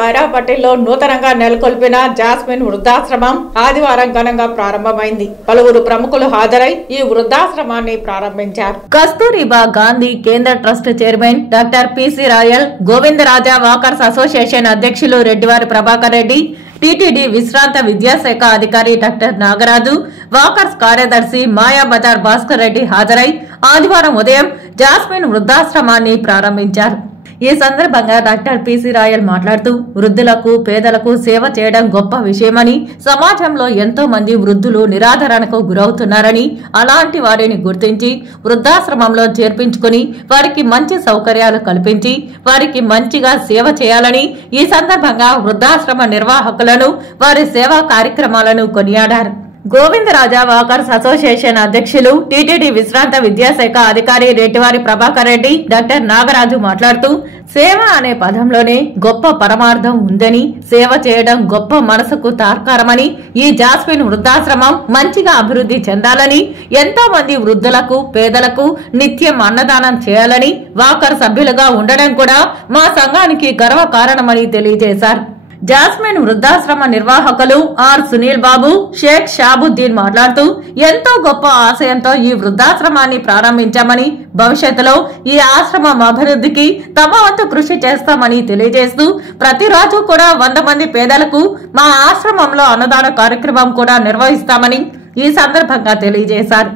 మైరాపట్టిలో నూతనంగా నెలకొల్పిన జాస్మిన్ వృద్ధాశ్రమం ఆదివారం ఘనంగా ప్రారంభమైంది. పలువురు ప్రముఖులు హాజరై ఈ వృద్ధాశ్రమాన్ని ప్రారంభించారు. కస్తూరిబా గాంధీ కేంద్ర trust chairman doctor PC royal, Govindaraja walkers association అధ్యక్షులు రెడ్డివారి ప్రభాకర్ రెడ్డి, టీటీడీ విశ్రాంత విద్యాశాఖ అధికారి డాక్టర్ నాగరాజు, వాకర్స్ కార్యదర్శి మాయా బజార్ భాస్కర్ రెడ్డి హాజరై ఆదివారం ఉదయం జాస్మిన్ వృద్ధాశ్రమాన్ని ప్రారంభించారు. ఈ సందర్భంగా డాక్టర్ పిసి రాయల్ మాట్లాడుతూ వృద్ధులకు, పేదలకు సేవ చేయడం గొప్ప విషయమని, సమాజంలో ఎంతో మంది వృద్ధులు నిరాదరణకు గురవుతున్నారని, అలాంటి వారిని గుర్తించి వృద్ధాశ్రమంలో చేర్పించుకుని వారికి మంచి సౌకర్యాలు కల్పించి వారికి మంచిగా సేవ చేయాలని ఈ సందర్భంగా వృద్ధాశ్రమ నిర్వాహకులను, వారి సేవా కార్యక్రమాలను కొనియాడారు. గోవిందరాజా వాకర్స్ అసోసియేషన్ అధ్యక్షులు, టీటీడీ విశ్రాంత విద్యాశాఖ అధికారి రెడ్డివారి ప్రభాకర్ రెడ్డి, డాక్టర్ నాగరాజు మాట్లాడుతూ సేవ అనే పదంలోనే గొప్ప పరమార్థం ఉందని, సేవ చేయడం గొప్ప మనసుకు తార్కారమని, ఈ జాస్మిన్ వృద్ధాశ్రమం మంచిగా అభివృద్ధి చెందాలని, ఎంతో మంది వృద్ధులకు, పేదలకు నిత్యం అన్నదానం చేయాలని, వాకర్ సభ్యులుగా ఉండడం కూడా మా సంఘానికి గర్వకారణమని తెలియజేశారు. జాస్మిన్ వృద్ధాశ్రమ నిర్వాహకులు ఆర్ సునీల్ బాబు, షేక్ షాబుద్దీన్ మాట్లాడుతూ ఎంతో గొప్ప ఆశయంతో ఈ వృద్ధాశ్రమాన్ని ప్రారంభించామని, భవిష్యత్తులో ఈ ఆశ్రమం అభివృద్ధికి తమ వంతు కృషి చేస్తామని తెలియజేస్తూ ప్రతిరోజు కూడా 100 మంది పేదలకు మా ఆశ్రమంలో అన్నదాన కార్యక్రమం కూడా నిర్వహిస్తామని ఈ సందర్భంగా తెలియజేశారు.